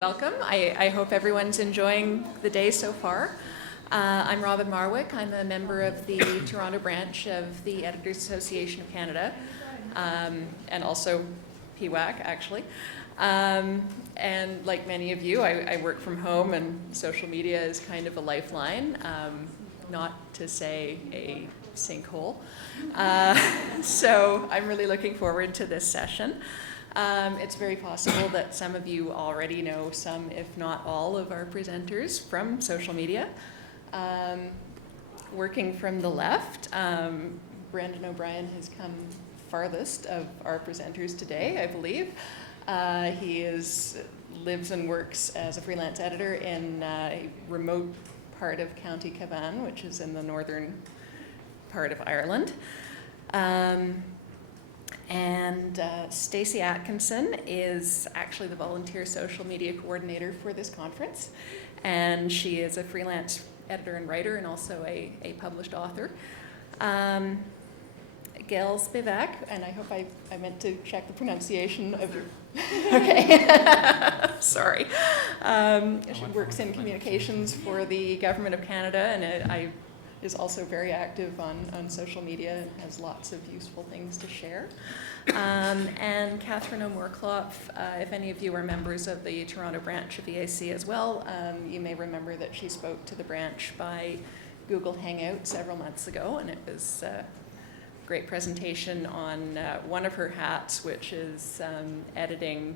Welcome. I hope everyone's enjoying the day so far. I'm Robin Marwick. I'm a member of the Toronto branch of the Editors Association of Canada, and also PWAC, actually. And like many of you, I work from home, and social media is kind of a lifeline, not to say a sinkhole. So I'm really looking forward to this session. It's very possible that some of you already know some, if not all, of our presenters from social media. Working from the left, Brendan O'Brien has come farthest of our presenters today, I believe. He lives and works as a freelance editor in a remote part of County Cavan, which is in the northern part of Ireland. And Stacey Atkinson is actually the volunteer social media coordinator for this conference. And she is a freelance editor and writer and also a published author. Gael Spivak, and I hope I meant to check the pronunciation of your... Okay, sorry. She works in communications for the Government of Canada, and is also very active on social media and has lots of useful things to share. And Katharine, if any of you are members of the Toronto branch of EAC as well, you may remember that she spoke to the branch by Google Hangout several months ago, and it was a great presentation on one of her hats, which is editing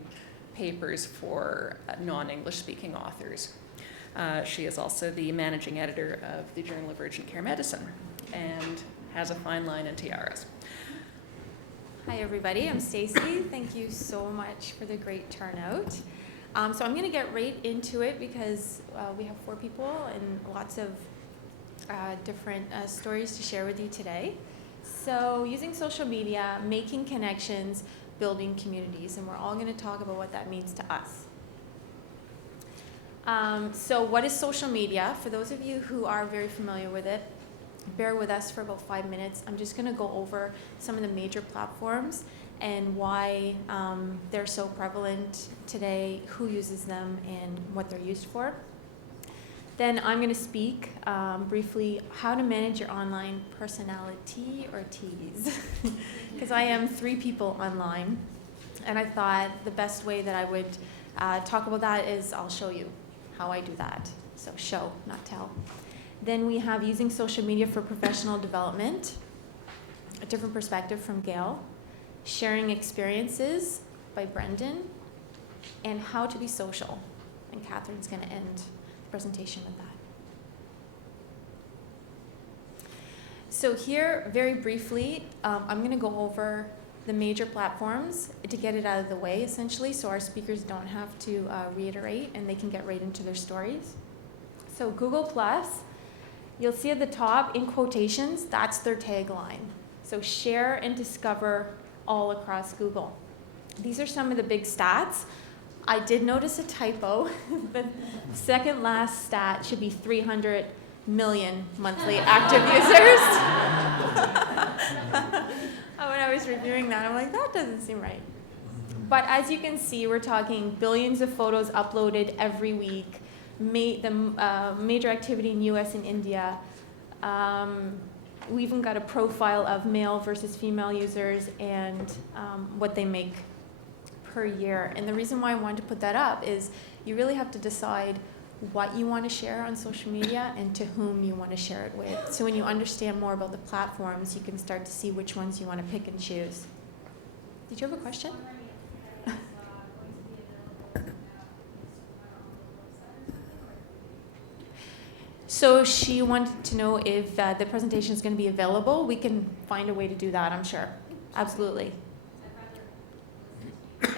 papers for non-English speaking authors. She is also the managing editor of the Journal of Urgent Care Medicine and has a fine line and tiaras. Hi everybody, I'm Stacey. Thank you so much for the great turnout. So I'm going to get right into it because we have 4 people and lots of different stories to share with you today. So using social media, making connections, building communities, and we're all going to talk about what that means to us. So what is social media? For those of you who are very familiar with it, bear with us for about 5 minutes. I'm just going to go over some of the major platforms and why they're so prevalent today, who uses them, and what they're used for. Then I'm going to speak briefly how to manage your online personality or T's, because I am 3 people online, and I thought the best way that I would talk about that is I'll show you how I do that. So show, not tell. Then we have using social media for professional development, a different perspective from Gael, sharing experiences by Brendan, and how to be social. And Katharine's going to end the presentation with that. So here, very briefly, I'm going to go over the major platforms to get it out of the way, essentially, so our speakers don't have to reiterate and they can get right into their stories. So Google+, you'll see at the top, in quotations, that's their tagline. So share and discover all across Google. These are some of the big stats. I did notice a typo. The second last stat should be 300 million monthly active users. When I was reviewing that, I'm like, that doesn't seem right. But as you can see, we're talking billions of photos uploaded every week, major activity in US and India. We even got a profile of male versus female users and what they make per year. And the reason why I wanted to put that up is you really have to decide what you want to share on social media and to whom you want to share it with. So when you understand more about the platforms, you can start to see which ones you want to pick and choose. Did you have a question? So she wanted to know if the presentation is going to be available. We can find a way to do that, I'm sure. Absolutely.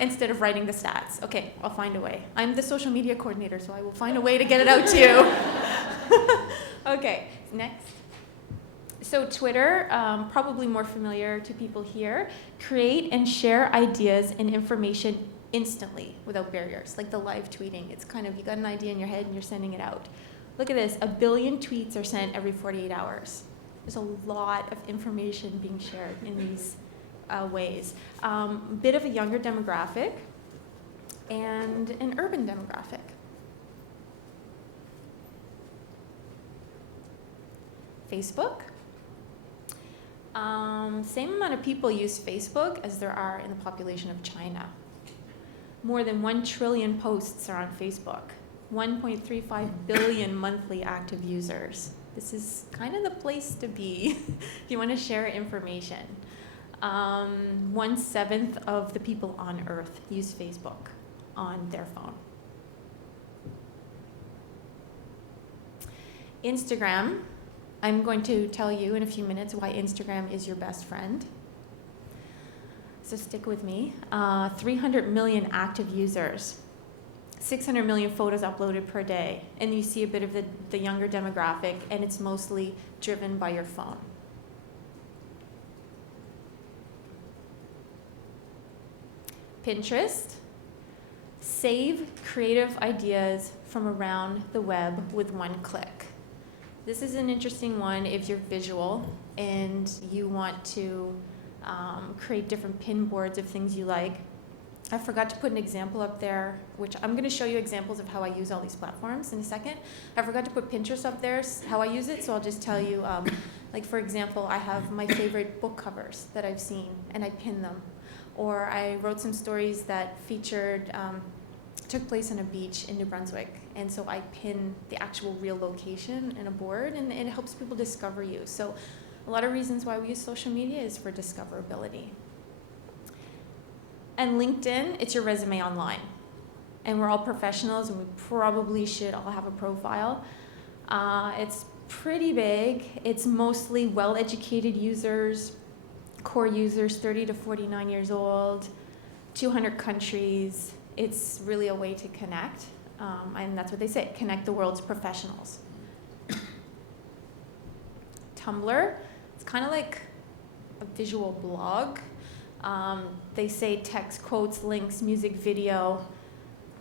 Instead of writing the stats. Okay, I'll find a way. I'm the social media coordinator, so I will find a way to get it out to you. Okay, next. So Twitter, probably more familiar to people here. Create and share ideas and information instantly without barriers, like the live tweeting. It's kind of, you got an idea in your head and you're sending it out. Look at this, 1 billion tweets are sent every 48 hours. There's a lot of information being shared in these ways. Bit of a younger demographic. and an urban demographic. Facebook. Same amount of people use Facebook as there are in the population of China. More than 1 trillion posts are on Facebook. 1.35 billion monthly active users. This is kind of the place to be if you want to share information. 1/7 of the people on Earth use Facebook on their phone. Instagram. I'm going to tell you in a few minutes why Instagram is your best friend. So stick with me. 300 million active users. 600 million photos uploaded per day. And you see a bit of the younger demographic, and it's mostly driven by your phone. Pinterest. Save creative ideas from around the web with one click. This is an interesting one if you're visual and you want to create different pin boards of things you like. I forgot to put an example up there, which I'm going to show you examples of how I use all these platforms in a second. I forgot to put Pinterest up there, how I use it, so I'll just tell you, like for example, I have my favorite book covers that I've seen, and I pin them. Or I wrote some stories that took place on a beach in New Brunswick, and so I pin the actual real location in a board, and it helps people discover you. So a lot of reasons why we use social media is for discoverability. And LinkedIn, it's your resume online. And we're all professionals, and we probably should all have a profile. It's pretty big. It's mostly well-educated users, core users, 30 to 49 years old, 200 countries. It's really a way to connect. And that's what they say, connect the world's professionals. Tumblr, it's kind of like a visual blog. They say text, quotes, links, music, video,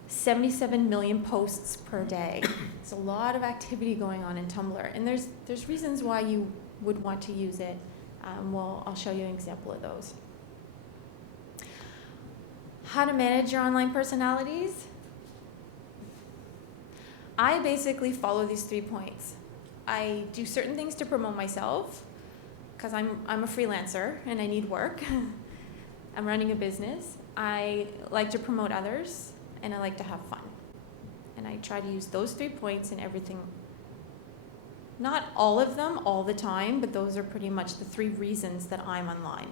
77 million posts per day. There's a lot of activity going on in Tumblr, and there's reasons why you would want to use it. I'll show you an example of those. How to manage your online personalities? I basically follow these 3 points. I do certain things to promote myself, because I'm a freelancer and I need work. I'm running a business. I like to promote others, and I like to have fun. And I try to use those 3 points in everything. Not all of them all the time, but those are pretty much the 3 reasons that I'm online.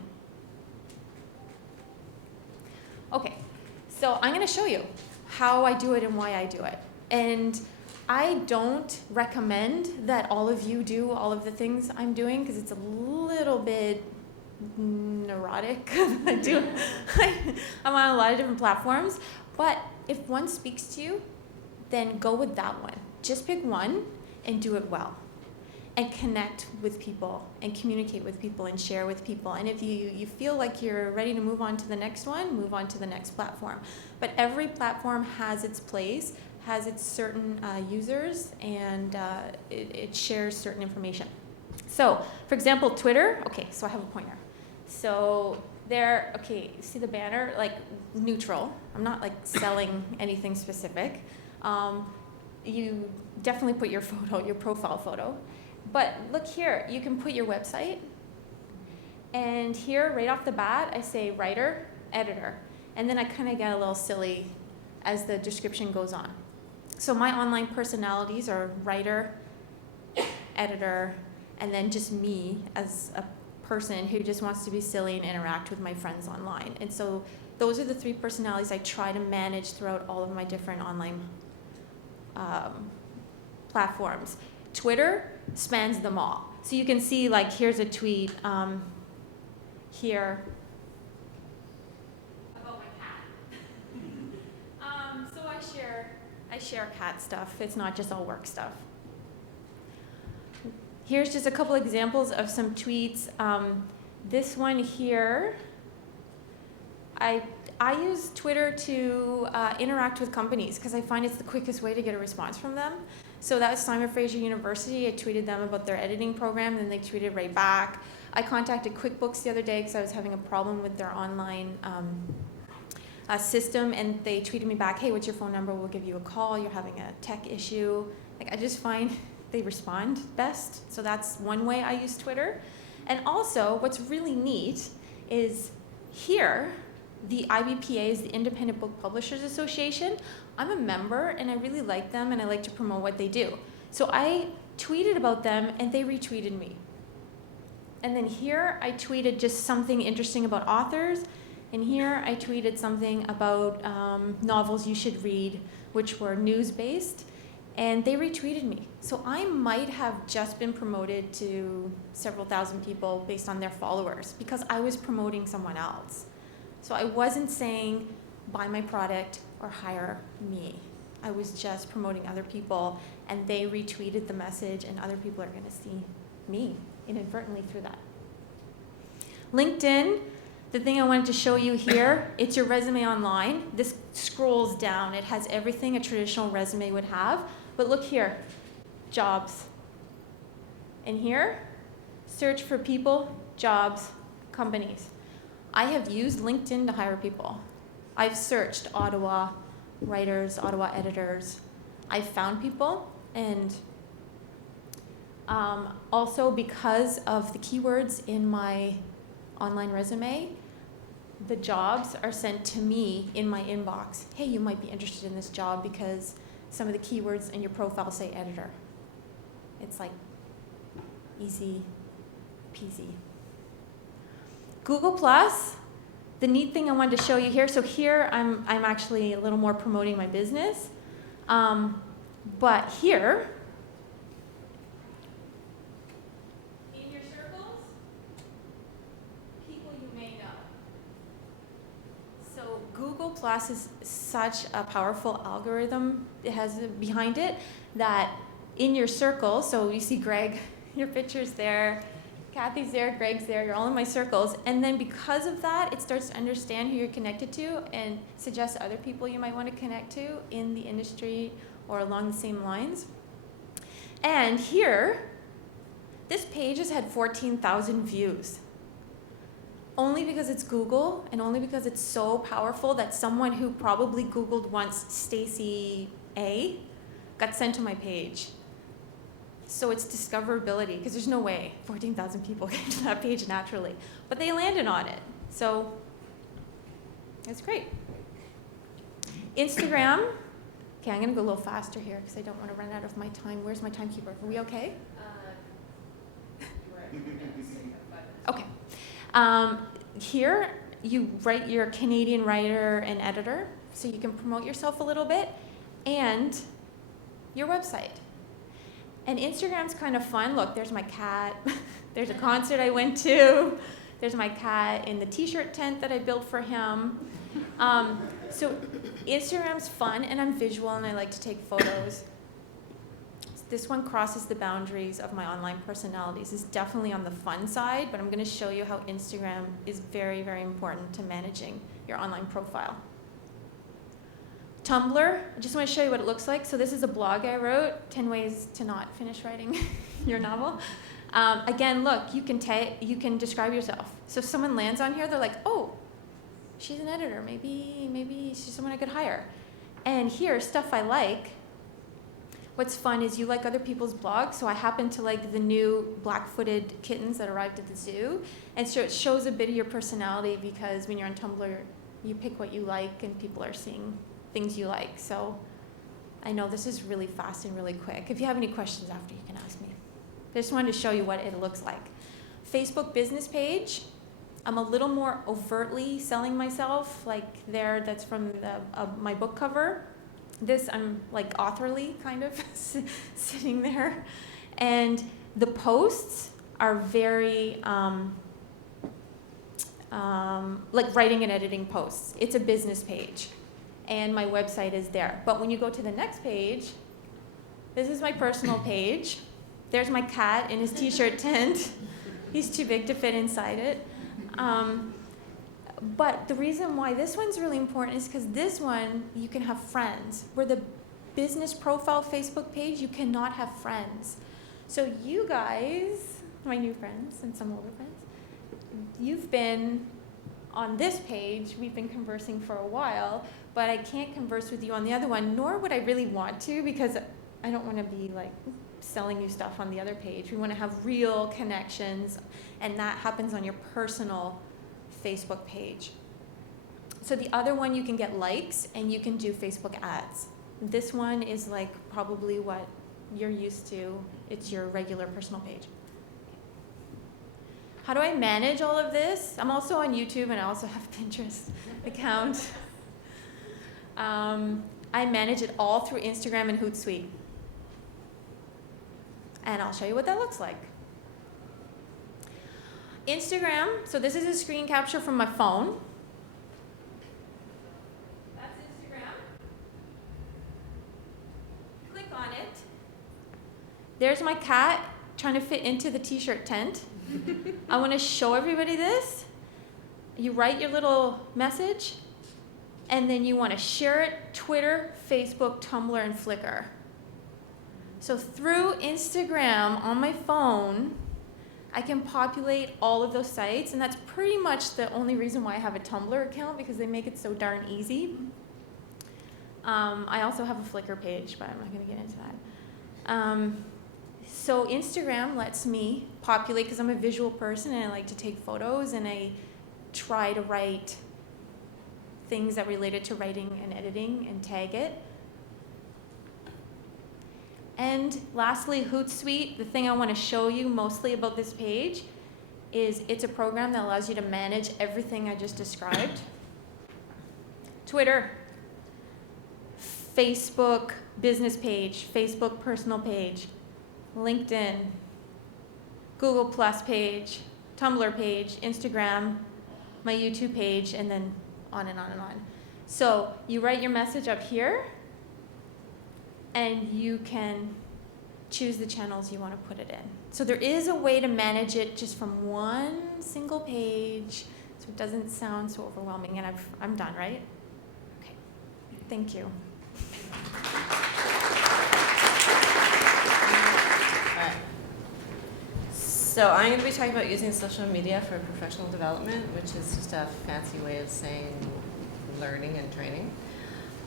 Okay, so I'm going to show you how I do it and why I do it. And I don't recommend that all of you do all of the things I'm doing, because it's a little bit neurotic. I'm on a lot of different platforms, but if one speaks to you, then go with that one. Just pick one and do it well, and connect with people and communicate with people and share with people. And if you feel like you're ready to move on to the next one, move on to the next platform. But every platform has its place, has its certain users, and it shares certain information. So, for example, Twitter. Okay, so I have a pointer. So there, okay, see the banner? Like neutral. I'm not like selling anything specific. You definitely put your photo, your profile photo. But look here, you can put your website. And here, right off the bat, I say writer, editor. And then I kind of get a little silly as the description goes on. So my online personalities are writer, editor, and then just me as a person who just wants to be silly and interact with my friends online. And so those are the 3 personalities I try to manage throughout all of my different online platforms. Twitter spans them all. So you can see, like, here's a tweet here about my cat. So I share cat stuff. It's not just all work stuff. Here's just a couple examples of some tweets. This one here, I use Twitter to interact with companies, because I find it's the quickest way to get a response from them. So that was Simon Fraser University. I tweeted them about their editing program, and they tweeted right back. I contacted QuickBooks the other day because I was having a problem with their online system, and they tweeted me back, hey, what's your phone number? We'll give you a call. You're having a tech issue. Like, I just find they respond best. So that's one way I use Twitter. And also, what's really neat is here, the IBPA is the Independent Book Publishers Association. I'm a member, and I really like them, and I like to promote what they do. So I tweeted about them, and they retweeted me. And then here, I tweeted just something interesting about authors. And here, I tweeted something about novels you should read, which were news-based. And they retweeted me. So I might have just been promoted to several thousand people based on their followers because I was promoting someone else. So I wasn't saying buy my product or hire me. I was just promoting other people, and they retweeted the message, and other people are going to see me inadvertently through that. LinkedIn, the thing I wanted to show you here, it's your resume online. This scrolls down. It has everything a traditional resume would have. But look here, jobs. And here, search for people, jobs, companies. I have used LinkedIn to hire people. I've searched Ottawa writers, Ottawa editors. I've found people, and also because of the keywords in my online resume, the jobs are sent to me in my inbox. Hey, you might be interested in this job because some of the keywords in your profile say editor. It's like easy peasy. Google Plus, the neat thing I wanted to show you here. So here I'm actually a little more promoting my business. But here, in your circles, people you may know. So Google Plus is such a powerful algorithm it has behind it that in your circle, so you see Greg, your picture's there, Kathy's there, Greg's there, you're all in my circles. And then because of that, it starts to understand who you're connected to and suggests other people you might want to connect to in the industry or along the same lines. And here, this page has had 14,000 views. Only because it's Google, and only because it's so powerful that someone who probably Googled once Stacey A got sent to my page. So it's discoverability, because there's no way 14,000 people get to that page naturally. But they landed on it. So it's great. Instagram. Okay, I'm going to go a little faster here because I don't want to run out of my time. Where's my timekeeper? Are we okay? Okay. Here, you write your Canadian writer and editor, so you can promote yourself a little bit, and your website. And Instagram's kind of fun. Look, there's my cat. There's a concert I went to. There's my cat in the t-shirt tent that I built for him. So Instagram's fun, and I'm visual, and I like to take photos. This one crosses the boundaries of my online personalities. It's definitely on the fun side, but I'm going to show you how Instagram is very, very important to managing your online profile. Tumblr, I just want to show you what it looks like. So this is a blog I wrote, 10 ways to not finish writing your novel. Again, look, you can describe yourself. So if someone lands on here, they're like, oh, she's an editor. Maybe she's someone I could hire. And here, stuff I like. What's fun is you like other people's blogs. So I happen to like the new black-footed kittens that arrived at the zoo. And so it shows a bit of your personality because when you're on Tumblr, you pick what you like and people are seeing things you like. So I know this is really fast and really quick. If you have any questions after, you can ask me. I just wanted to show you what it looks like. Facebook business page. I'm a little more overtly selling myself, like there, that's from my book cover. This, I'm like authorly kind of sitting there. And the posts are very, like writing and editing posts. It's a business page. And my website is there. But when you go to the next page, this is my personal page. There's my cat in his t-shirt tent. He's too big to fit inside it. But the reason why this one's really important is because this one, you can have friends. Where the business profile Facebook page, you cannot have friends. So you guys, my new friends and some older friends, you've been on this page, we've been conversing for a while, but I can't converse with you on the other one, nor would I really want to, because I don't want to be like selling you stuff on the other page. We want to have real connections, and that happens on your personal Facebook page. So the other one, you can get likes and you can do Facebook ads. This one is like probably what you're used to. It's your regular personal page. How do I manage all of this? I'm also on YouTube, and I also have a Pinterest account. I manage it all through Instagram and Hootsuite. And I'll show you what that looks like. Instagram, so this is a screen capture from my phone. That's Instagram. Click on it. There's my cat trying to fit into the t-shirt tent. I want to show everybody this. You write your little message, and then you want to share it, Twitter, Facebook, Tumblr, and Flickr. So through Instagram on my phone, I can populate all of those sites, and that's pretty much the only reason why I have a Tumblr account, because they make it so darn easy. I also have a Flickr page, but I'm not going to get into that. So Instagram lets me populate, because I'm a visual person and I like to take photos, and I try to write things that related to writing and editing and tag it. And lastly, Hootsuite. The thing I want to show you mostly about this page is it's a program that allows you to manage everything I just described. Twitter, Facebook business page, Facebook personal page, LinkedIn, Google Plus page, Tumblr page, Instagram, my YouTube page, and then on and on and on. So you write your message up here, and you can choose the channels you want to put it in. So there is a way to manage it just from one single page, so it doesn't sound so overwhelming. And I'm done, right? Okay. Thank you. All right. So I'm going to be talking about using social media for professional development, which is just a fancy way of saying learning and training.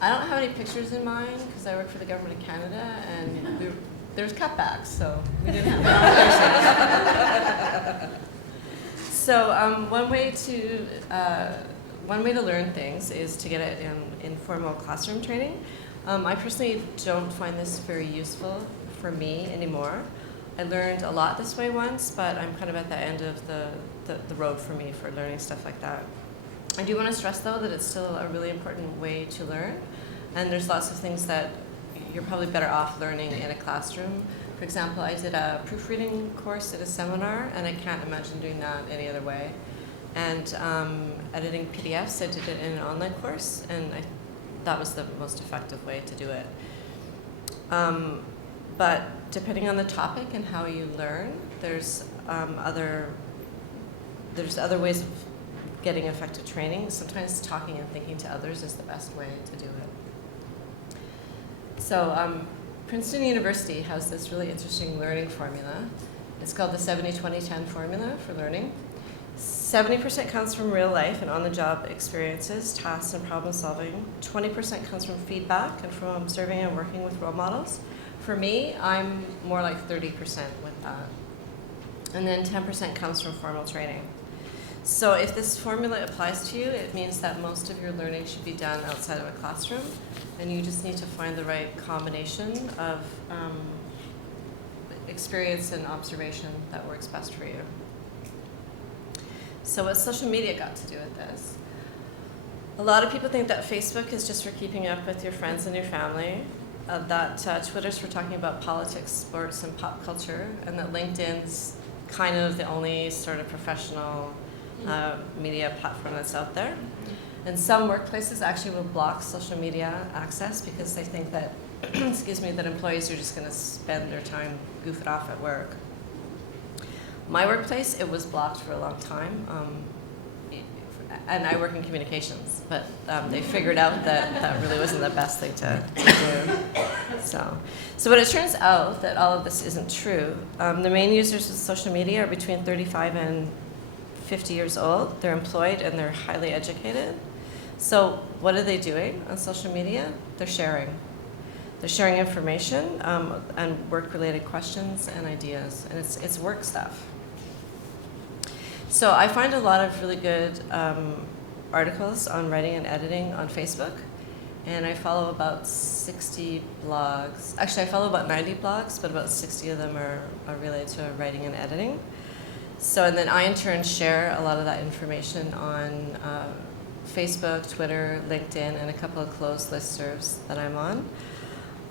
I don't have any pictures in mind because I work for the government of Canada, and there's cutbacks, so we didn't have pictures. So one way to learn things is to get it in informal classroom training. I personally don't find this very useful for me anymore. I learned a lot this way once, but I'm kind of at the end of the road for me for learning stuff like that. I do want to stress, though, that it's still a really important way to learn, and there's lots of things that you're probably better off learning in a classroom. For example, I did a proofreading course at a seminar, and I can't imagine doing that any other way. And editing PDFs, I did it in an online course, and that was the most effective way to do it. But depending on the topic and how you learn, there's other ways of getting effective training. Sometimes talking and thinking to others is the best way to do it. So Princeton University has this really interesting learning formula. It's called the 70-20-10 formula for learning. 70% comes from real life and on-the-job experiences, tasks, and problem solving. 20% comes from feedback and from observing and working with role models. For me, I'm more like 30% with that. And then 10% comes from formal training. So if this formula applies to you, it means that most of your learning should be done outside of a classroom, and you just need to find the right combination of experience and observation that works best for you. So what's social media got to do with this? A lot of people think that Facebook is just for keeping up with your friends and your family, that Twitter's for talking about politics, sports, and pop culture, and that LinkedIn's kind of the only sort of professional media platform that's out there. And some workplaces actually will block social media access because they think that, that employees are just going to spend their time goofing off at work. My workplace, it was blocked for a long time, and I work in communications, but they figured out that that really wasn't the best thing to do. So but it turns out that all of this isn't true. The main users of social media are between 35 and 50 years old. They're employed and they're highly educated. So what are they doing on social media? They're sharing. They're sharing information and work-related questions and ideas, and it's work stuff. So I find a lot of really good articles on writing and editing on Facebook, and I follow about 60 blogs. Actually, I follow about 90 blogs, but about 60 of them are related to writing and editing. So, and then I in turn share a lot of that information on Facebook, Twitter, LinkedIn, and a couple of closed listservs that I'm on.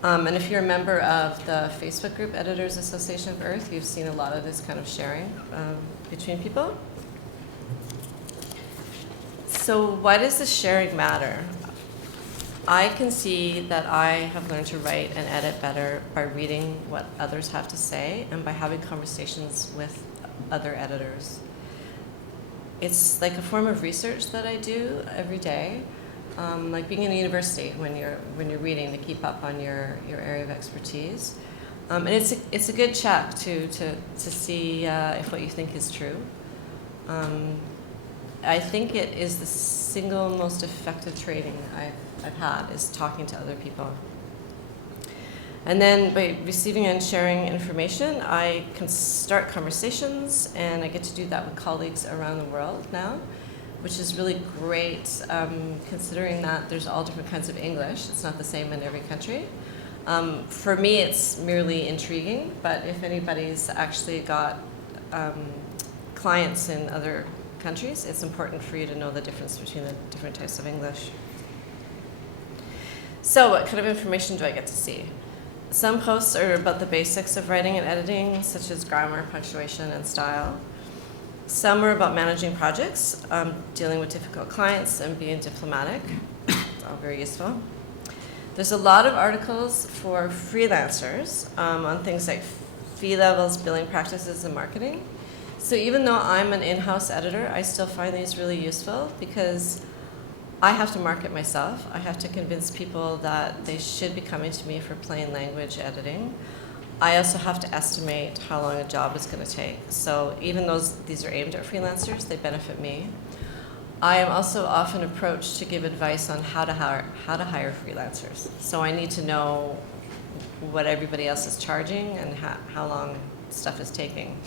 And if you're a member of the Facebook group Editors Association of Earth, you've seen a lot of this kind of sharing between people. So why does this sharing matter? I can see that I have learned to write and edit better by reading what others have to say and by having conversations with other editors. It's like a form of research that I do every day. Like being in a university when you're reading to keep up on your area of expertise, and it's a good check to see if what you think is true. I think it is the single most effective training I've had is talking to other people. And then by receiving and sharing information, I can start conversations, and I get to do that with colleagues around the world now, which is really great considering that there's all different kinds of English. It's not the same in every country. For me, it's merely intriguing, but if anybody's actually got clients in other countries, it's important for you to know the difference between the different types of English. So what kind of information do I get to see? Some posts are about the basics of writing and editing, such as grammar, punctuation, and style. Some are about managing projects, dealing with difficult clients, and being diplomatic. It's all very useful. There's a lot of articles for freelancers on things like fee levels, billing practices, and marketing. So even though I'm an in-house editor, I still find these really useful because I have to market myself. I have to convince people that they should be coming to me for plain language editing. I also have to estimate how long a job is going to take. So even though these are aimed at freelancers, they benefit me. I am also often approached to give advice on how to hire freelancers. So I need to know what everybody else is charging and how long stuff is taking.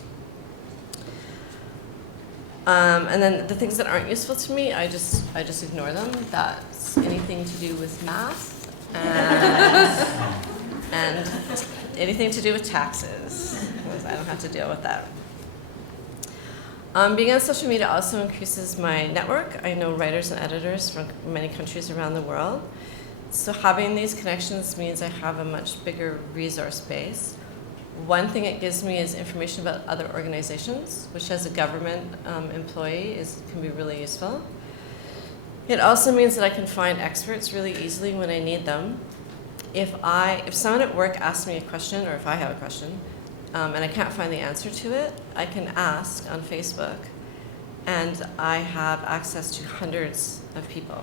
And then the things that aren't useful to me, I just ignore them. That's anything to do with math and anything to do with taxes, because I don't have to deal with that. Being on social media also increases my network. I know writers and editors from many countries around the world. So having these connections means I have a much bigger resource base. One thing it gives me is information about other organizations, which as a government employee can be really useful. It also means that I can find experts really easily when I need them. If someone at work asks me a question, or if I have a question, and I can't find the answer to it, I can ask on Facebook, and I have access to hundreds of people.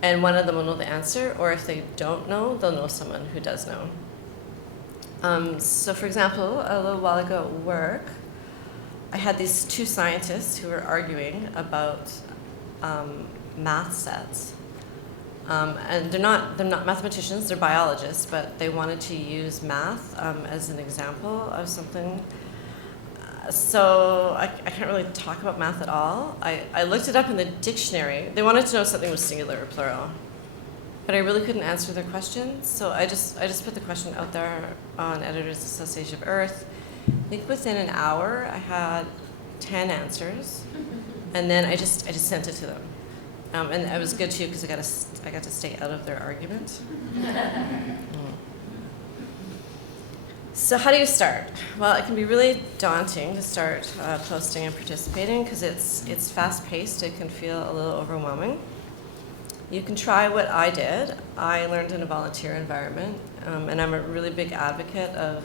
And one of them will know the answer, or if they don't know, they'll know someone who does know. So for example, a little while ago at work, I had these two scientists who were arguing about math sets. And they're not mathematicians, they're biologists, but they wanted to use math as an example of something. So I can't really talk about math at all. I looked it up in the dictionary. They wanted to know if something was singular or plural, but I really couldn't answer their question. So I just put the question out there on Editors Association of Earth. I think within an hour I had 10 answers, and then I just sent it to them. And it was good too because I got to stay out of their argument. So how do you start? Well, it can be really daunting to start posting and participating because it's fast-paced. It can feel a little overwhelming. You can try what I did. I learned in a volunteer environment, and I'm a really big advocate of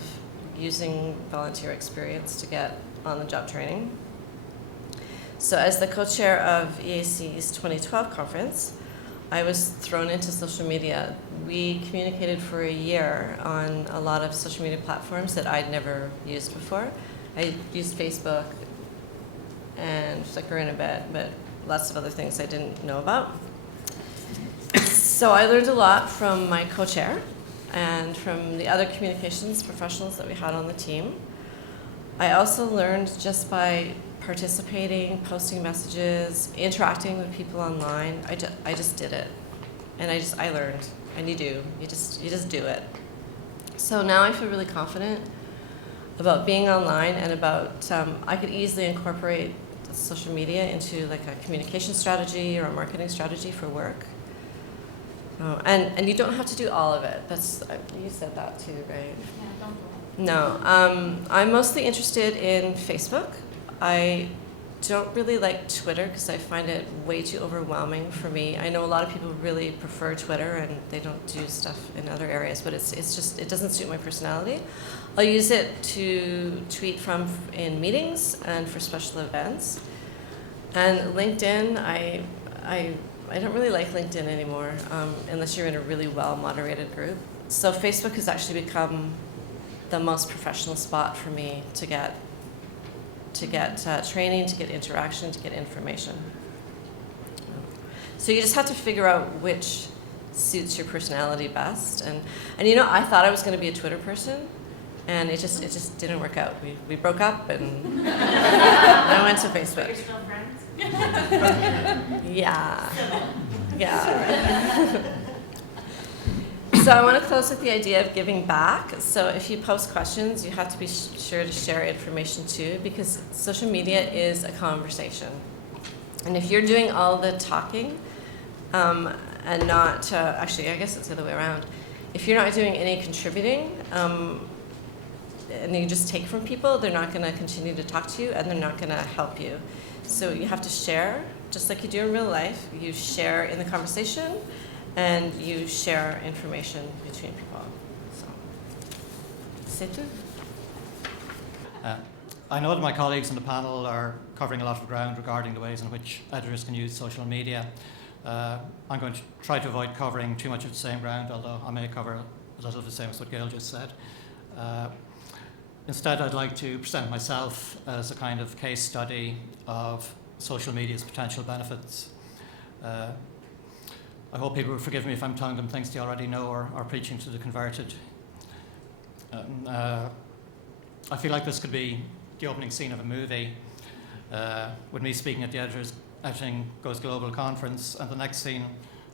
using volunteer experience to get on-the-job training. So as the co-chair of EAC's 2012 conference, I was thrown into social media. We communicated for a year on a lot of social media platforms that I'd never used before. I used Facebook and flickering a bit, but lots of other things I didn't know about. So I learned a lot from my co-chair and from the other communications professionals that we had on the team. I also learned just by participating, posting messages, interacting with people online. I just did it, and I learned. And you just do it. So now I feel really confident about being online and about I could easily incorporate social media into like a communication strategy or a marketing strategy for work. And you don't have to do all of it. You said that too, right? Yeah, don't go. No, I'm mostly interested in Facebook. I don't really like Twitter because I find it way too overwhelming for me. I know a lot of people really prefer Twitter and they don't do stuff in other areas, but it doesn't suit my personality. I'll use it to tweet from in meetings and for special events. And LinkedIn, I don't really like LinkedIn anymore unless you're in a really well-moderated group. So Facebook has actually become the most professional spot for me to get training, to get interaction, to get information. So you just have to figure out which suits your personality best. And I thought I was going to be a Twitter person, and it just didn't work out. We broke up, and I went to Facebook. But you're still friends? Yeah. Yeah. So I want to close with the idea of giving back. So if you post questions, you have to be sure to share information too, because social media is a conversation. And if you're doing all the talking and not, actually, I guess it's the other way around. If you're not doing any contributing and you just take from people, they're not going to continue to talk to you and they're not going to help you. So you have to share, just like you do in real life. You share in the conversation, and you share information between people. So, c'est tout. I know that my colleagues on the panel are covering a lot of ground regarding the ways in which editors can use social media. I'm going to try to avoid covering too much of the same ground, although I may cover a little of the same as what Gael just said. Instead, I'd like to present myself as a kind of case study of social media's potential benefits. I hope people will forgive me if I'm telling them things they already know or preaching to the converted. I feel like this could be the opening scene of a movie, with me speaking at the Editing Goes Global conference, and the next scene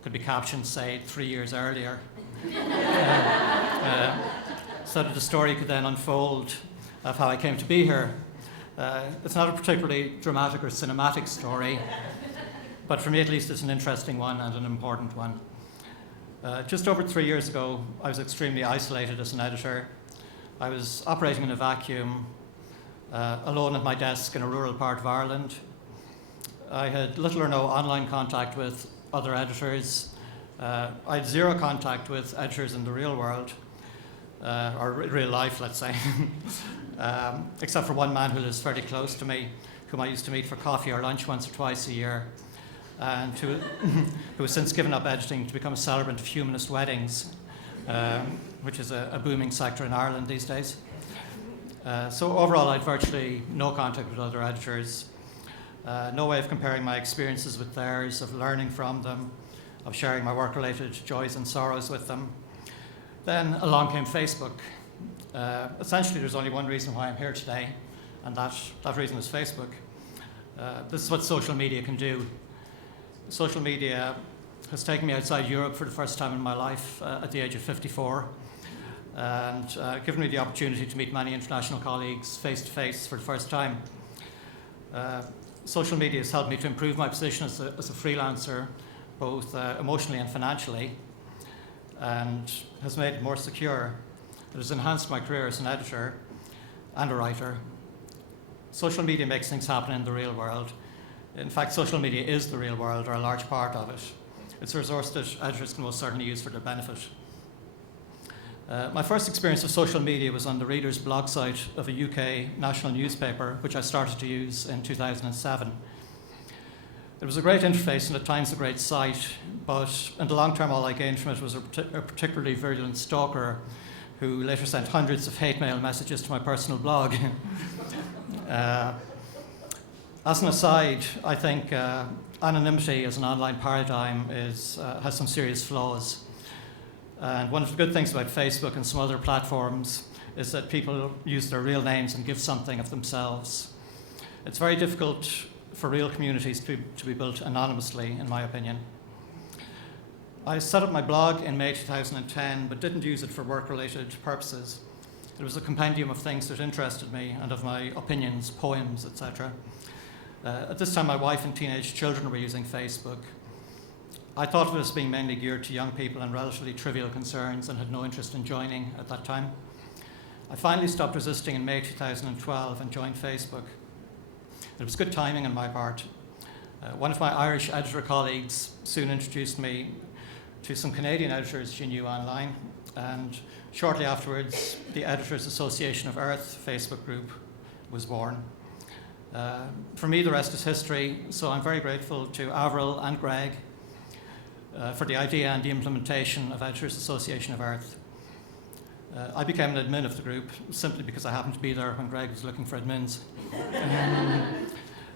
could be captioned, say, 3 years earlier. So that the story could then unfold of how I came to be here. It's not a particularly dramatic or cinematic story, but for me at least it's an interesting one and an important one. Just over 3 years ago, I was extremely isolated as an editor. I was operating in a vacuum, alone at my desk in a rural part of Ireland. I had little or no online contact with other editors. I had zero contact with editors in the real world, or real life, let's say, except for one man who lives fairly close to me, whom I used to meet for coffee or lunch once or twice a year, and who has since given up editing to become a celebrant of humanist weddings, which is a booming sector in Ireland these days. So overall, I had virtually no contact with other editors, no way of comparing my experiences with theirs, of learning from them, of sharing my work-related joys and sorrows with them. Then along came Facebook. Essentially, there's only one reason why I'm here today, and that reason is Facebook. This is what social media can do. Social media has taken me outside Europe for the first time in my life at the age of 54, and given me the opportunity to meet many international colleagues face to face for the first time. Social media has helped me to improve my position as a freelancer, both emotionally and financially, and has made it more secure. It has enhanced my career as an editor and a writer. Social media makes things happen in the real world. In fact, social media is the real world, or a large part of it. It's a resource that editors can most certainly use for their benefit. My first experience of social media was on the reader's blog site of a UK national newspaper, which I started to use in 2007. It was a great interface and at times a great site, but in the long term all I gained from it was a particularly virulent stalker who later sent hundreds of hate mail messages to my personal blog. As an aside, I think anonymity as an online paradigm has some serious flaws. And one of the good things about Facebook and some other platforms is that people use their real names and give something of themselves. It's very difficult for real communities to be built anonymously, in my opinion. I set up my blog in May 2010, but didn't use it for work-related purposes. It was a compendium of things that interested me and of my opinions, poems, etc. At this time, my wife and teenage children were using Facebook. I thought of it as being mainly geared to young people and relatively trivial concerns and had no interest in joining at that time. I finally stopped resisting in May 2012 and joined Facebook. It was good timing on my part. One of my Irish editor colleagues soon introduced me to some Canadian editors she knew online, and shortly afterwards, the Editors Association of Earth Facebook group was born. For me, the rest is history, so I'm very grateful to Avril and Greg for the idea and the implementation of Editors Association of Earth. I became an admin of the group simply because I happened to be there when Greg was looking for admins.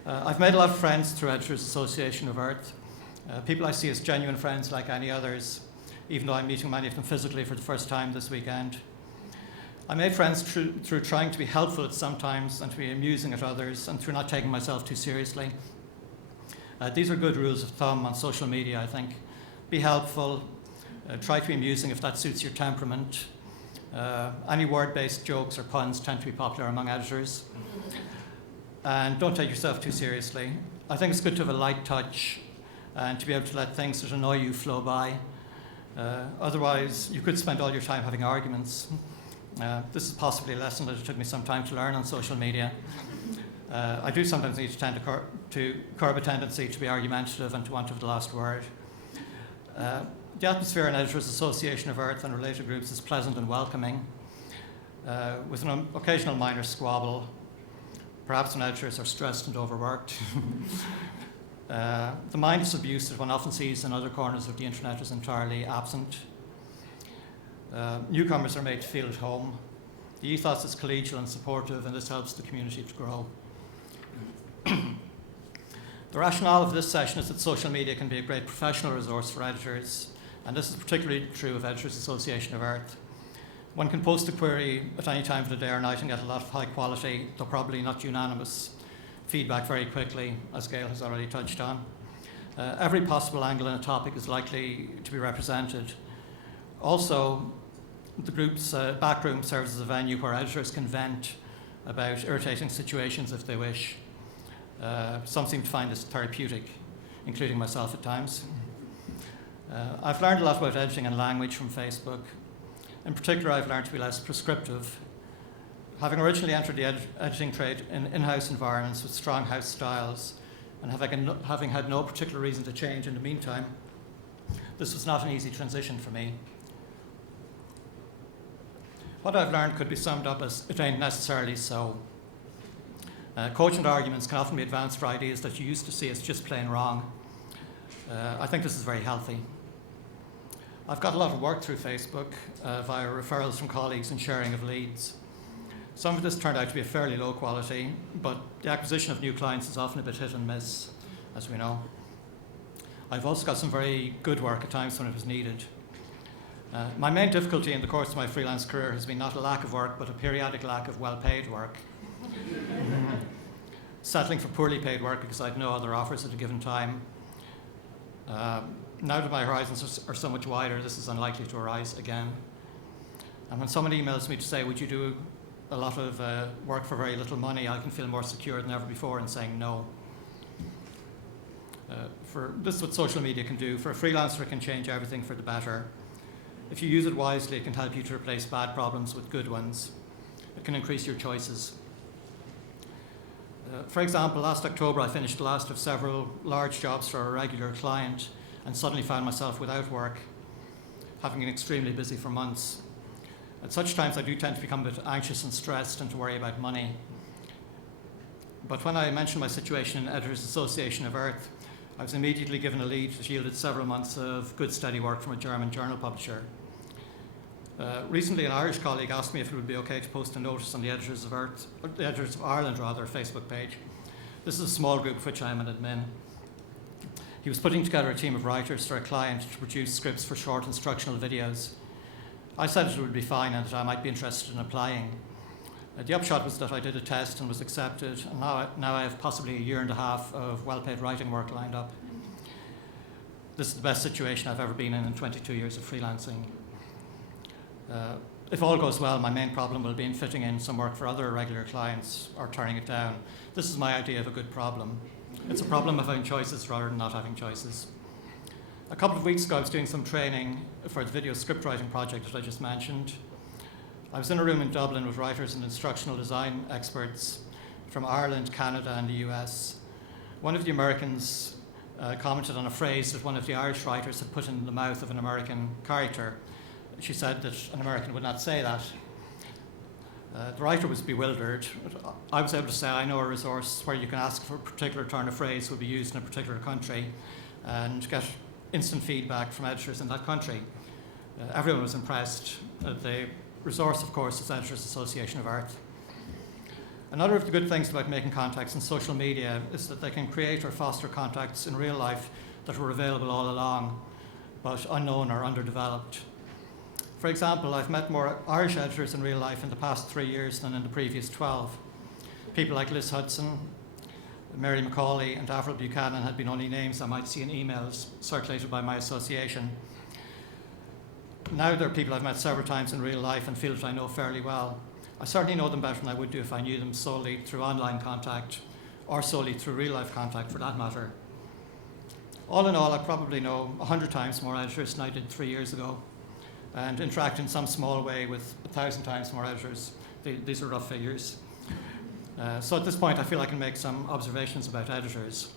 I've made a lot of friends through Editors Association of Earth, people I see as genuine friends like any others, even though I'm meeting many of them physically for the first time this weekend. I made friends through trying to be helpful at some times and to be amusing at others, and through not taking myself too seriously. These are good rules of thumb on social media, I think. Be helpful, try to be amusing if that suits your temperament. Any word-based jokes or puns tend to be popular among editors. And don't take yourself too seriously. I think it's good to have a light touch and to be able to let things that annoy you flow by. Otherwise, you could spend all your time having arguments. This is possibly a lesson that it took me some time to learn on social media. I do sometimes need to tend to curb a tendency to be argumentative and to want to have the last word. The atmosphere in Editors Association of Earth and related groups is pleasant and welcoming, with an occasional minor squabble, perhaps when editors are stressed and overworked. The mindless abuse that one often sees in other corners of the internet is entirely absent. Newcomers are made to feel at home. The ethos is collegial and supportive, and this helps the community to grow. The rationale of this session is that social media can be a great professional resource for editors, and this is particularly true of Editors Association of Earth. One can post a query at any time of the day or night and get a lot of high quality, though probably not unanimous, feedback very quickly, as Gael has already touched on. Every possible angle in a topic is likely to be represented. Also, the group's backroom serves as a venue where editors can vent about irritating situations if they wish. Some seem to find this therapeutic, including myself at times. I've learned a lot about editing and language from Facebook. In particular, I've learned to be less prescriptive. Having originally entered the editing trade in in-house environments with strong house styles, and having had no particular reason to change in the meantime, this was not an easy transition for me. What I've learned could be summed up as it ain't necessarily so. Cogent arguments can often be advanced for ideas that you used to see as just plain wrong. I think this is very healthy. I've got a lot of work through Facebook via referrals from colleagues and sharing of leads. Some of this turned out to be a fairly low quality, but the acquisition of new clients is often a bit hit and miss, as we know. I've also got some very good work at times when it was needed. My main difficulty in the course of my freelance career has been not a lack of work, but a periodic lack of well-paid work. Settling for poorly paid work because I had no other offers at a given time. Now that my horizons are so much wider, this is unlikely to arise again. And when someone emails me to say, would you do a lot of work for very little money, I can feel more secure than ever before in saying no. This is what social media can do. For a freelancer, it can change everything for the better. If you use it wisely, it can help you to replace bad problems with good ones. It can increase your choices. For example, last October I finished the last of several large jobs for a regular client and suddenly found myself without work, having been extremely busy for months. At such times I do tend to become a bit anxious and stressed and to worry about money. But when I mentioned my situation in Editors Association of Earth, I was immediately given a lead that yielded several months of good steady work from a German journal publisher. Recently, an Irish colleague asked me if it would be okay to post a notice on the Editors of Earth, or the Editors of Ireland rather, Facebook page, This is a small group of which I am an admin. He was putting together a team of writers for a client to produce scripts for short instructional videos. I said it would be fine and that I might be interested in applying. The upshot was that I did a test and was accepted, and now I have possibly a year and a half of well-paid writing work lined up. This is the best situation I've ever been in 22 years of freelancing. If all goes well, my main problem will be in fitting in some work for other regular clients or turning it down. This is my idea of a good problem. It's a problem of having choices rather than not having choices. A couple of weeks ago, I was doing some training for the video script writing project that I just mentioned. I was in a room in Dublin with writers and instructional design experts from Ireland, Canada, and the US. One of the Americans commented on a phrase that one of the Irish writers had put in the mouth of an American character. She said that an American would not say that. The writer was bewildered. I was able to say, I know a resource where you can ask for a particular turn of phrase will be used in a particular country and get instant feedback from editors in that country. Everyone was impressed. The resource, of course, is Editors Association of Art. Another of the good things about making contacts in social media is that they can create or foster contacts in real life that were available all along, but unknown or underdeveloped. For example, I've met more Irish editors in real life in the past 3 years than in the previous 12. People like Liz Hudson, Mary Macaulay, and Avril Buchanan had been only names I might see in emails circulated by my association. Now they're people I've met several times in real life and feel that I know fairly well. I certainly know them better than I would do if I knew them solely through online contact or solely through real life contact for that matter. All in all, I probably know 100 times more editors than I did 3 years ago, and interact in some small way with 1,000 times more editors. These are rough figures. So at this point, I feel I can make some observations about editors.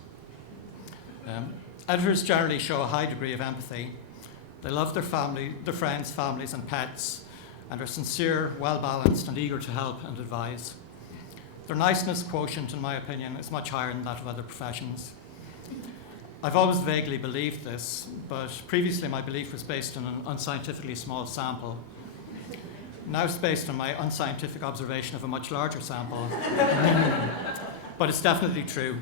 Editors generally show a high degree of empathy. They love their family, their friends, families, and pets, and are sincere, well-balanced, and eager to help and advise. Their niceness quotient, in my opinion, is much higher than that of other professions. I've always vaguely believed this, but previously my belief was based on an unscientifically small sample. Now it's based on my unscientific observation of a much larger sample. But it's definitely true.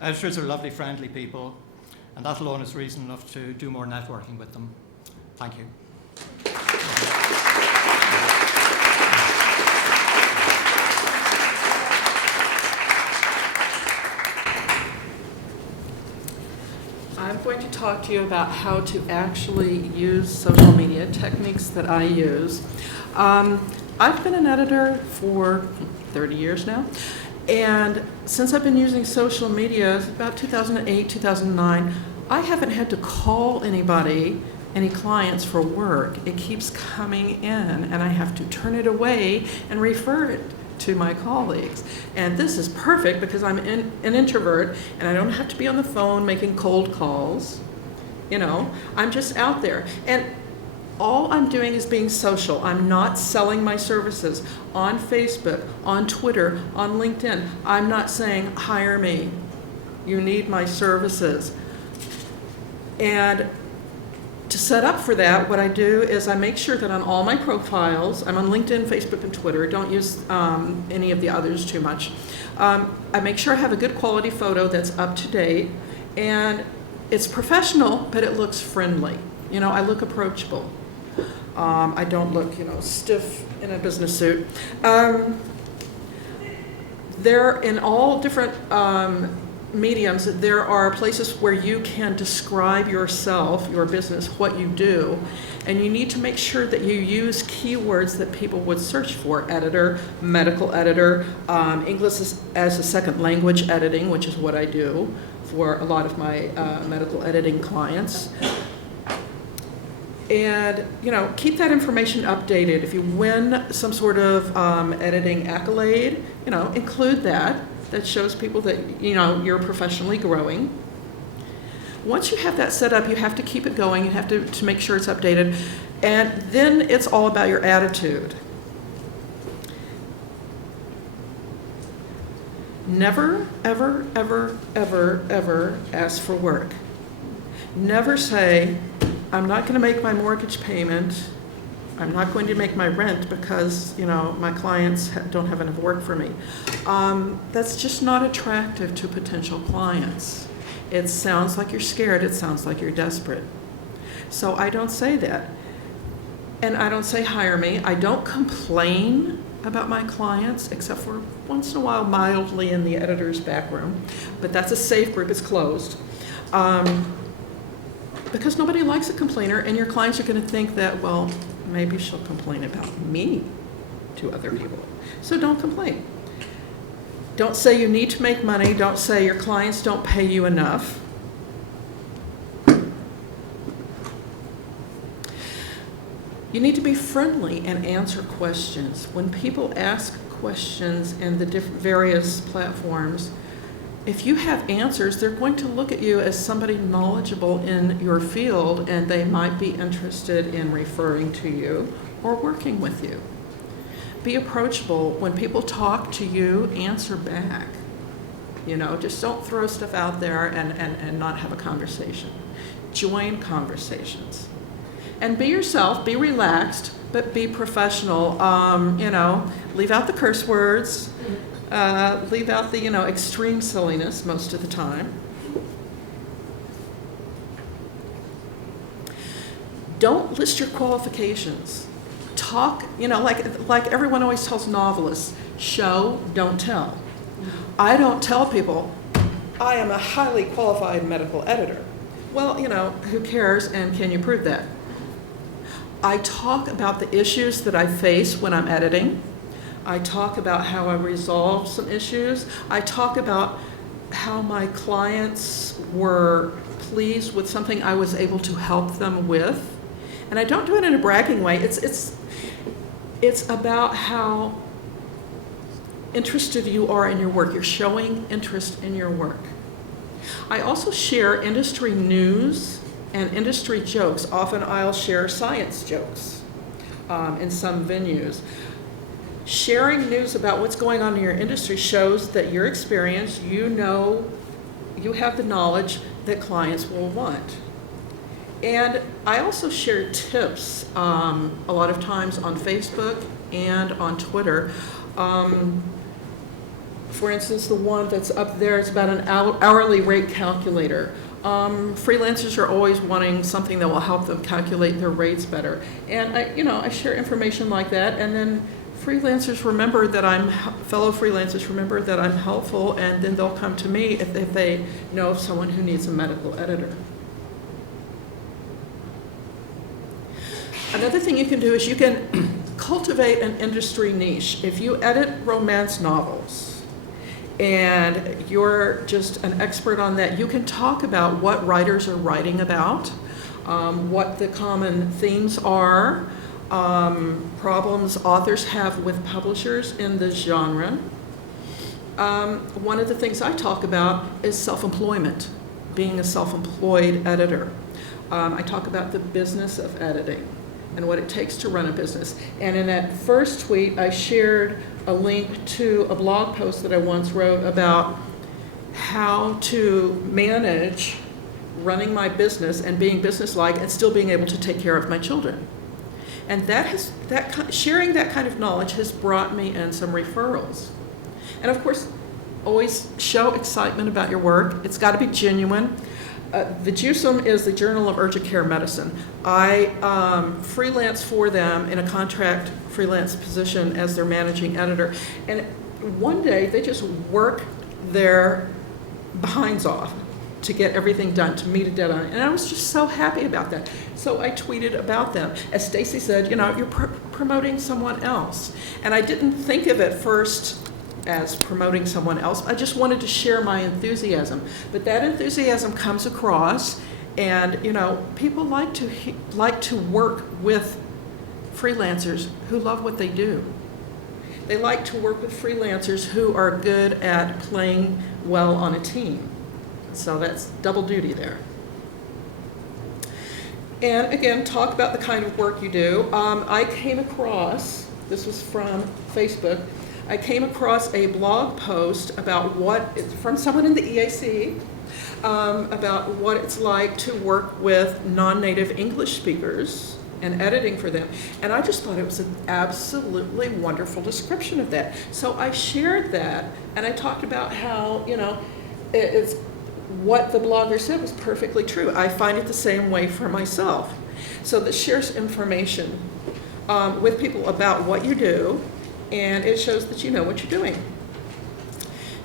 Editors are lovely, friendly people, and that alone is reason enough to do more networking with them. Thank you. I'm going to talk to you about how to actually use social media, techniques that I use. I've been an editor for 30 years now, and since I've been using social media, about 2008, 2009, I haven't had to call anybody, any clients for work. It keeps coming in, and I have to turn it away and refer it to my colleagues. And this is perfect because I'm an introvert and I don't have to be on the phone making cold calls. You know, I'm just out there. And all I'm doing is being social. I'm not selling my services on Facebook, on Twitter, on LinkedIn. I'm not saying, hire me. You need my services. And to set up for that, what I do is I make sure that on all my profiles, I'm on LinkedIn, Facebook, and Twitter. Don't use any of the others too much. I make sure I have a good quality photo that's up to date, and it's professional, but it looks friendly. You know, I look approachable. I don't look, you know, stiff in a business suit. They're in all different mediums. There are places where you can describe yourself, your business, what you do, and you need to make sure that you use keywords that people would search for. Editor, medical editor, English as a second language editing, which is what I do for a lot of my medical editing clients. And, you know, keep that information updated. If you win some sort of editing accolade, you know, include that. That shows people that, you know, you're professionally growing. Once you have that set up, you have to keep it going. You have to make sure it's updated. And then it's all about your attitude. Never, ever, ever, ever, ever ask for work. Never say, I'm not going to make my mortgage payment I'm not going to make my rent because, my clients don't have enough work for me. That's just not attractive to potential clients. It sounds like you're scared. It sounds like you're desperate. So I don't say that. And I don't say hire me. I don't complain about my clients, except for once in a while mildly in the editor's back room. But that's a safe group. It's closed. Because nobody likes a complainer, and your clients are going to think that, well, maybe she'll complain about me to other people. So don't complain. Don't say you need to make money. Don't say your clients don't pay you enough. You need to be friendly and answer questions. When people ask questions in the various platforms, if you have answers, they're going to look at you as somebody knowledgeable in your field, and they might be interested in referring to you or working with you. Be approachable. When people talk to you, answer back. Just don't throw stuff out there and not have a conversation. Join conversations. And be yourself, be relaxed, but be professional. Leave out the curse words. Leave out the, extreme silliness most of the time. Don't list your qualifications. Talk, like everyone always tells novelists, show, don't tell. I don't tell people, I am a highly qualified medical editor. Well, who cares, and can you prove that? I talk about the issues that I face when I'm editing. I talk about how I resolve some issues. I talk about how my clients were pleased with something I was able to help them with. And I don't do it in a bragging way. It's about how interested you are in your work. You're showing interest in your work. I also share industry news and industry jokes. Often I'll share science jokes in some venues. Sharing news about what's going on in your industry shows that you're experienced, you have the knowledge that clients will want. And I also share tips a lot of times on Facebook and on Twitter. For instance, the one that's up there is about an hourly rate calculator. Freelancers are always wanting something that will help them calculate their rates better. And I share information like that, and then freelancers remember that fellow freelancers remember that I'm helpful, and then they'll come to me if they know of someone who needs a medical editor. Another thing you can do is you can cultivate an industry niche. If you edit romance novels and you're just an expert on that, you can talk about what writers are writing about, what the common themes are, problems authors have with publishers in this genre. One of the things I talk about is self-employment, being a self-employed editor. I talk about the business of editing and what it takes to run a business. And in that first tweet, I shared a link to a blog post that I once wrote about how to manage running my business and being businesslike and still being able to take care of my children. And sharing that kind of knowledge has brought me in some referrals. And of course, always show excitement about your work. It's got to be genuine. The JUSM is the Journal of Urgent Care Medicine. I freelance for them in a contract freelance position as their managing editor. And one day they just work their behinds off to get everything done, to meet a deadline. And I was just so happy about that. So I tweeted about them. As Stacey said, you're promoting someone else. And I didn't think of it first as promoting someone else. I just wanted to share my enthusiasm. But that enthusiasm comes across, and people like to work with freelancers who love what they do. They like to work with freelancers who are good at playing well on a team. So that's double duty there. And again, talk about the kind of work you do. I came across, this was from Facebook, I came across a blog post about from someone in the EAC, about what it's like to work with non-native English speakers and editing for them. And I just thought it was an absolutely wonderful description of that. So I shared that, and I talked about how, it's what the blogger said was perfectly true. I find it the same way for myself. So that shares information with people about what you do, and it shows that you know what you're doing.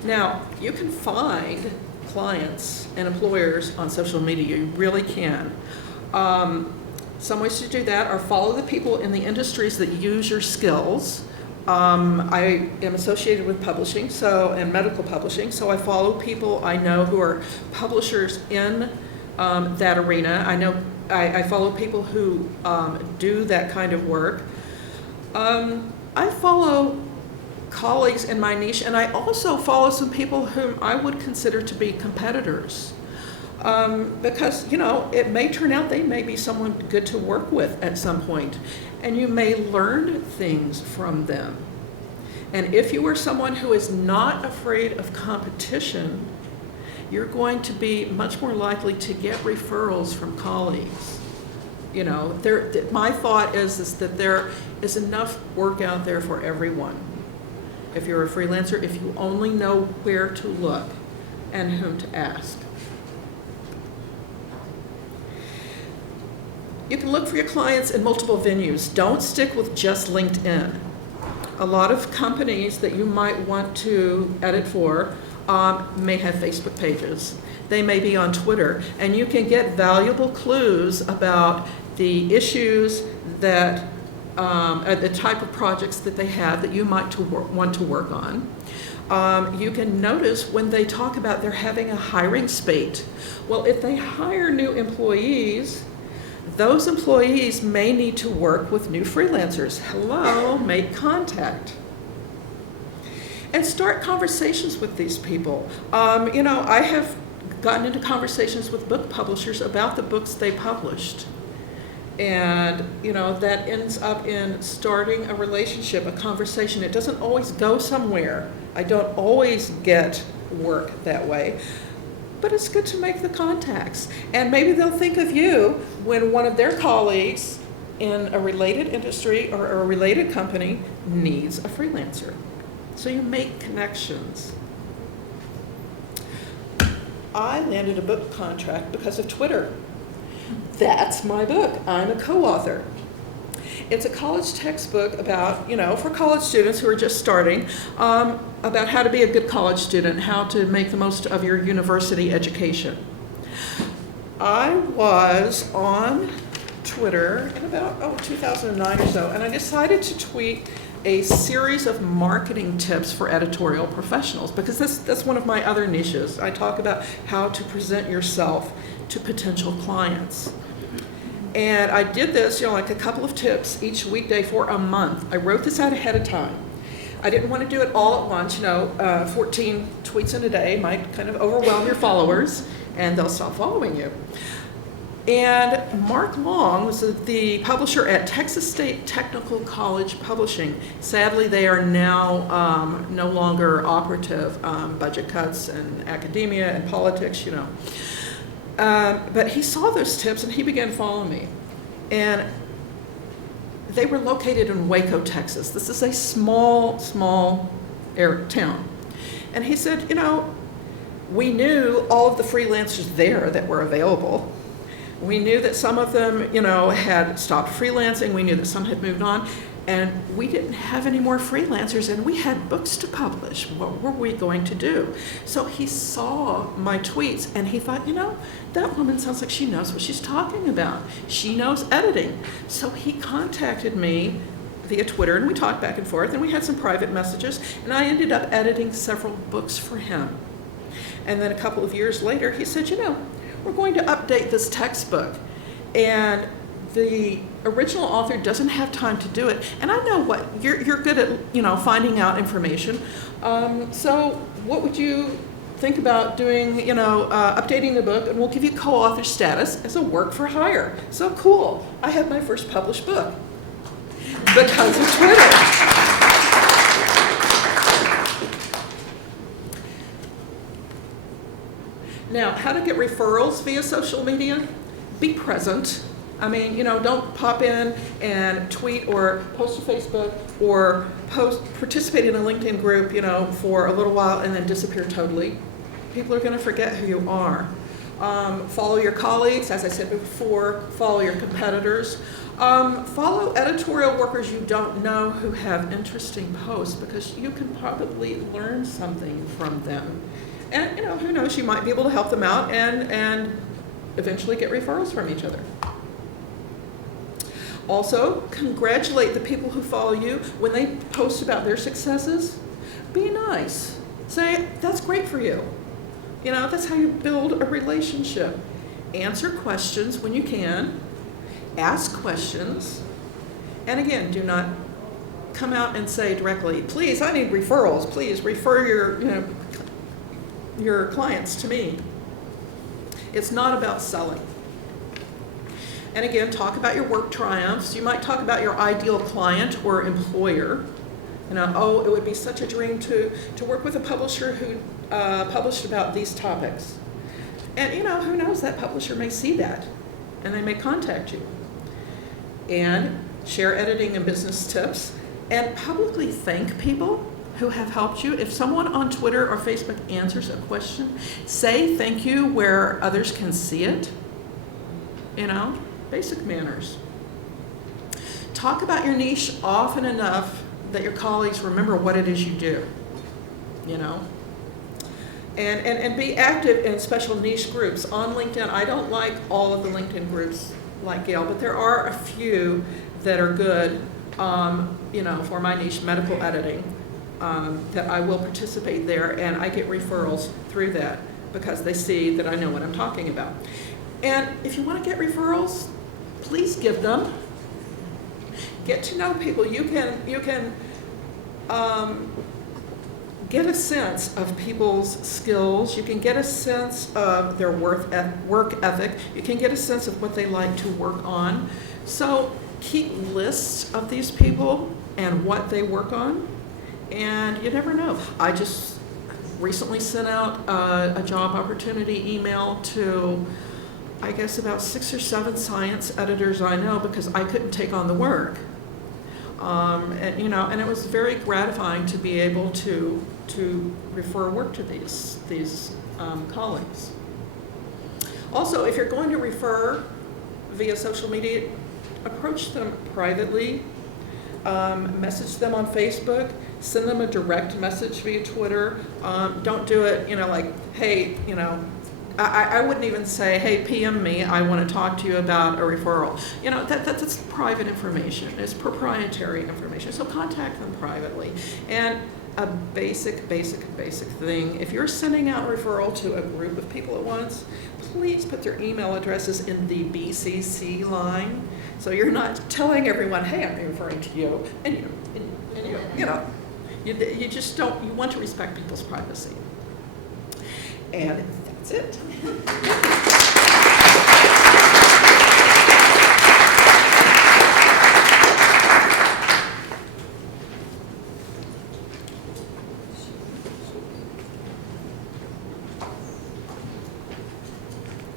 Now, you can find clients and employers on social media. You really can. Some ways to do that are follow the people in the industries that use your skills. I am associated with publishing and medical publishing, so I follow people I know who are publishers in that arena. I follow people who do that kind of work. I follow colleagues in my niche, and I also follow some people whom I would consider to be competitors. Because, it may turn out they may be someone good to work with at some point, and you may learn things from them. And if you are someone who is not afraid of competition, you're going to be much more likely to get referrals from colleagues. My thought is that there is enough work out there for everyone. If you're a freelancer, if you only know where to look and whom to ask. You can look for your clients in multiple venues. Don't stick with just LinkedIn. A lot of companies that you might want to edit for may have Facebook pages. They may be on Twitter, and you can get valuable clues about the issues that, the type of projects that they have that you might want to work on. You can notice when they talk about they're having a hiring spate. Well, if they hire new employees, those employees may need to work with new freelancers. Hello, make contact. And start conversations with these people. I have gotten into conversations with book publishers about the books they published. And, that ends up in starting a relationship, a conversation. It doesn't always go somewhere. I don't always get work that way. But it's good to make the contacts. And maybe they'll think of you when one of their colleagues in a related industry or a related company needs a freelancer. So you make connections. I landed a book contract because of Twitter. That's my book. I'm a co-author. It's a college textbook about, for college students who are just starting, about how to be a good college student, how to make the most of your university education. I was on Twitter in about 2009 or so, and I decided to tweet a series of marketing tips for editorial professionals, because that's one of my other niches. I talk about how to present yourself to potential clients. And I did this, like a couple of tips each weekday for a month. I wrote this out ahead of time. I didn't want to do it all at once, 14 tweets in a day might kind of overwhelm your followers, and they'll stop following you. And Mark Long was the publisher at Texas State Technical College Publishing. Sadly, they are now no longer operative, budget cuts and academia and politics, But he saw those tips and he began following me. And they were located in Waco, Texas. This is a small town. And he said, we knew all of the freelancers there that were available. We knew that some of them, had stopped freelancing. We knew that some had moved on. And we didn't have any more freelancers, and we had books to publish. What were we going to do? So he saw my tweets, and he thought, that woman sounds like she knows what she's talking about. She knows editing. So he contacted me via Twitter, and we talked back and forth, and we had some private messages, and I ended up editing several books for him. And then a couple of years later, he said, we're going to update this textbook. And the original author doesn't have time to do it, and I know what you're good at, finding out information. So what would you think about doing, updating the book, and we'll give you co-author status as a work for hire. So cool! I have my first published book because of Twitter. Now, how to get referrals via social media? Be present. I mean, don't pop in and tweet or post to Facebook or participate in a LinkedIn group, for a little while and then disappear totally. People are going to forget who you are. Follow your colleagues, as I said before, follow your competitors. Follow editorial workers you don't know who have interesting posts, because you can probably learn something from them. And, who knows, you might be able to help them out and eventually get referrals from each other. Also, congratulate the people who follow you when they post about their successes. Be nice. Say, that's great for you. That's how you build a relationship. Answer questions when you can. Ask questions. And again, do not come out and say directly, please, I need referrals. Please refer your clients to me. It's not about selling. And again, talk about your work triumphs. You might talk about your ideal client or employer. It would be such a dream to work with a publisher who published about these topics. And who knows, that publisher may see that and they may contact you. And share editing and business tips and publicly thank people who have helped you. If someone on Twitter or Facebook answers a question, say thank you where others can see it. Basic manners. Talk about your niche often enough that your colleagues remember what it is you do, And be active in special niche groups. On LinkedIn, I don't like all of the LinkedIn groups like Gael, but there are a few that are good, for my niche, medical editing, that I will participate there, and I get referrals through that because they see that I know what I'm talking about. And if you want to get referrals, please give them. Get to know people. You can get a sense of people's skills. You can get a sense of their work ethic. You can get a sense of what they like to work on. So keep lists of these people and what they work on, and you never know. I just recently sent out a job opportunity email to, I guess, about 6 or 7 science editors I know, because I couldn't take on the work. And it was very gratifying to be able to refer work to these colleagues. Also, if you're going to refer via social media, approach them privately, message them on Facebook, send them a direct message via Twitter. Don't do it, like, hey, I wouldn't even say, hey, PM me, I want to talk to you about a referral. That's private information. It's proprietary information. So contact them privately. And a basic thing, if you're sending out a referral to a group of people at once, please put their email addresses in the BCC line. So you're not telling everyone, hey, I'm referring to you, and you just don't, you want to respect people's privacy. And that's it.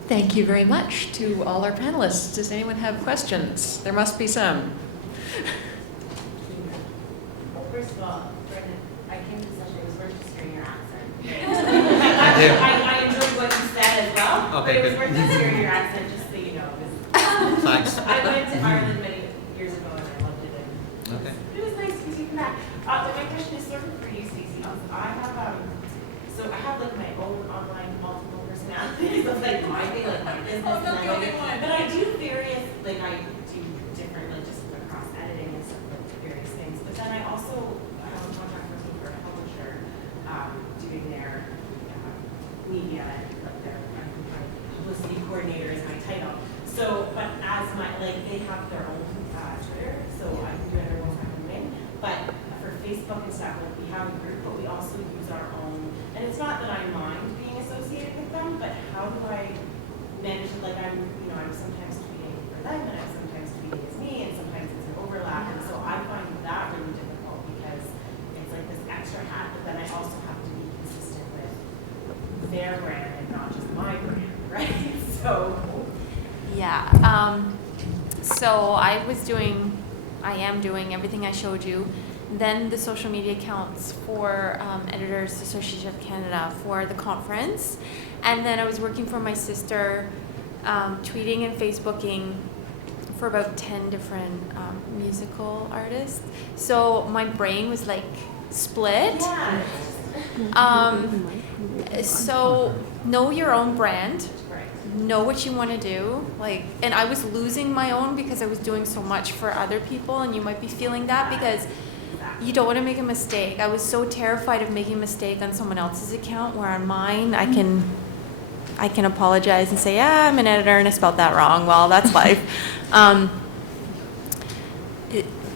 Thank you very much to all our panelists. Does anyone have questions? There must be some. Well, first of all, Brendan, I came to the session, it was worth just hearing your accent. I enjoyed what you said as well, Okay, but it was good. worth just hearing your accent, just so you know. Thanks. I went to Ireland many years ago and I loved it. And Okay. it was nice to see you come back. But my question is sort of for you, Stacey. I have like my own online multiple personalities. It's like my thing, like my business. But I do various, like I do different, like just across editing and stuff, like various things. But then I also have a contract working for a publisher, doing their media and like their publicity coordinator is my title. So, but as my, like they have their own Twitter, so I can do it every once in a while. But for Facebook and stuff, like we have a group, but we also use our own. And it's not that I mind being associated with them, but how do I manage it? Like I'm sometimes tweeting for them, and I'm sometimes tweeting as me, and sometimes it's an overlap. And so I find that really difficult because it's like this extra hat, but then I also have to be consistent with their brand and not just my brand, right? So Yeah. So I am doing everything I showed you. Then the social media accounts for Editors Association of Canada for the conference. And then I was working for my sister, tweeting and Facebooking for about 10 different musical artists. So my brain was like split. Yeah. So know your own brand. Right. Know what you want to do. And I was losing my own because I was doing so much for other people, and you might be feeling that because you don't want to make a mistake. I was so terrified of making a mistake on someone else's account, where on mine I can apologize and say, yeah, I'm an editor and I spelled that wrong. Well, that's life.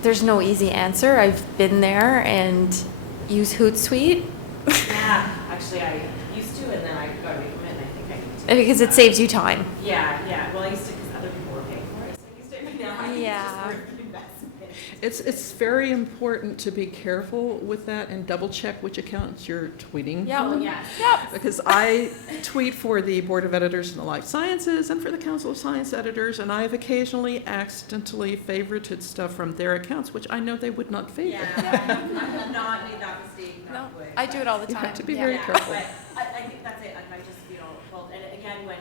There's no easy answer. I've been there and use Hootsuite. Yeah, actually, I used to, and then I got away from it, and I think I need to. Because it saves you time. Yeah. Well, I used to because other people were paying for it, so I used to. But now I Yeah. just work in investment. It's very important to be careful with that and double check which accounts you're tweeting Yeah. from. Yes. Yep. Because I tweet for the Board of Editors in the Life Sciences and for the Council of Science Editors, and I've occasionally accidentally favorited stuff from their accounts, which I know they would not favor. Yeah, I have not made that mistake. No, knock wood, I do it all the You time. have to be Yeah. very careful. But I think that's it. I just, well, and again, when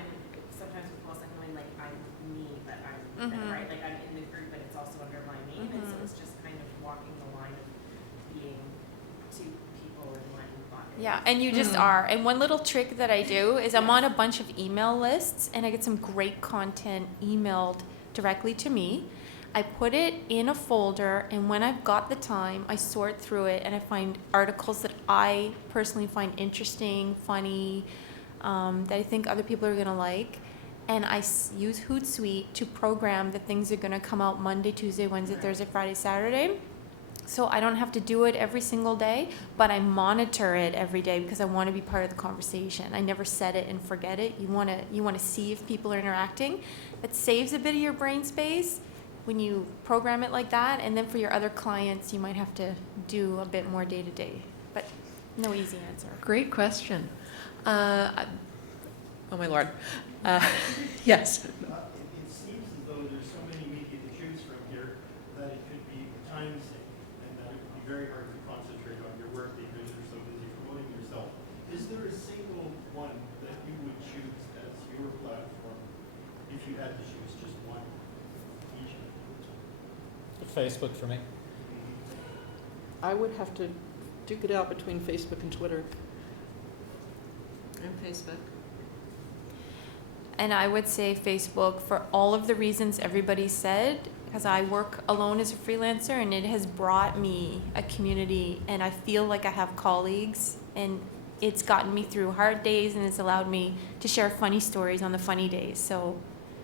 sometimes with posts, I'm going like, I'm me, but I'm Mhm. right. Like I'm in the group, but it's also under my name, and so it's just kind of walking the line of being two people in one body. Yeah, and you just are. And one little trick that I do is I'm on a bunch of email lists, and I get some great content emailed directly to me. I put it in a folder, and when I've got the time, I sort through it, and I find articles that I personally find interesting, funny, that I think other people are going to like. And I use Hootsuite to program the things that are going to come out Monday, Tuesday, Wednesday, Thursday, Friday, Saturday. So I don't have to do it every single day, but I monitor it every day because I want to be part of the conversation. I never set it and forget it. You want to see if people are interacting. It saves a bit of your brain space when you program it like that, and then for your other clients, you might have to do a bit more day to day, but no easy answer. Great question. Oh my Lord. Yes. It seems as though there's so many media to choose from here that it could be time-sink, and that it would be very hard to concentrate on your work because you're so busy promoting yourself. Is there a single one that you would choose as your platform if you had to choose just one each? Facebook for me. I would have to duke it out between Facebook and Twitter. And Facebook. And I would say Facebook for all of the reasons everybody said, because I work alone as a freelancer, and it has brought me a community, and I feel like I have colleagues, and it's gotten me through hard days, and it's allowed me to share funny stories on the funny days. So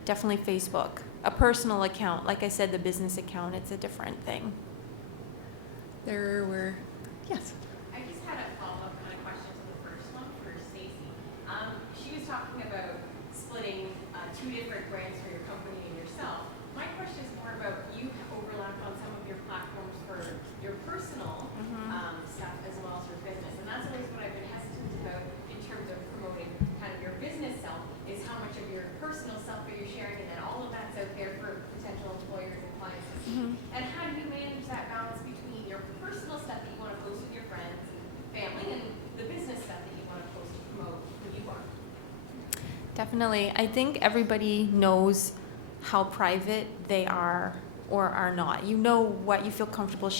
definitely Facebook. A personal account, like I said, the business account, it's a different thing. There were, yes. I just had a follow-up kind of question to the first one for Stacey. She was talking about splitting two different brands for your company and yourself. My question is more about you overlap on some of your platforms for your personal stuff as well as your business. And that's always what I've been hesitant about in terms of promoting kind of your business self, is how much of your personal self are you sharing, and then all of that's out there for potential employers and clients to see. And how do you manage that balance between your personal stuff that you want to post with your friends and family and the business stuff that you want to post to promote who you are? Definitely. I think everybody knows how private they are or are not. You know what you feel comfortable